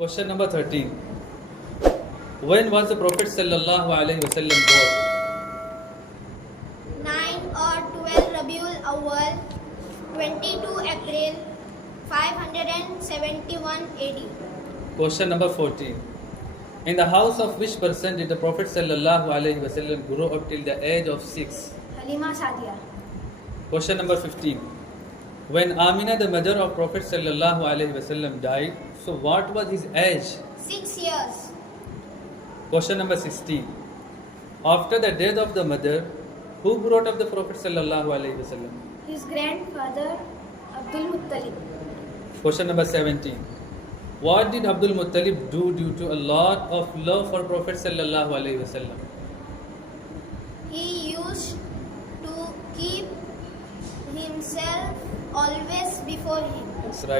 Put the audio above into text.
Question number 13. When was the Prophet sallallahu alaihi wasallam born? 9 or 12 Rabiul Awwal, 22 April, 571 AD. Question number 14. In the house of which person did the Prophet sallallahu alaihi wasallam grow up till the age of 6? Halima Sadiya. Question number 15. When Amina, the mother of Prophet sallallahu alaihi wasallam, died, so what was his age? 6 years. Question number 16. After the death of the mother, who brought up the Prophet sallallahu alaihi wasallam? His grandfather Abdul Muttalib. Question number 17. What did Abdul Muttalib do due to a lot of love for Prophet sallallahu alaihi wasallam? He used to keep himself always before him. That's right.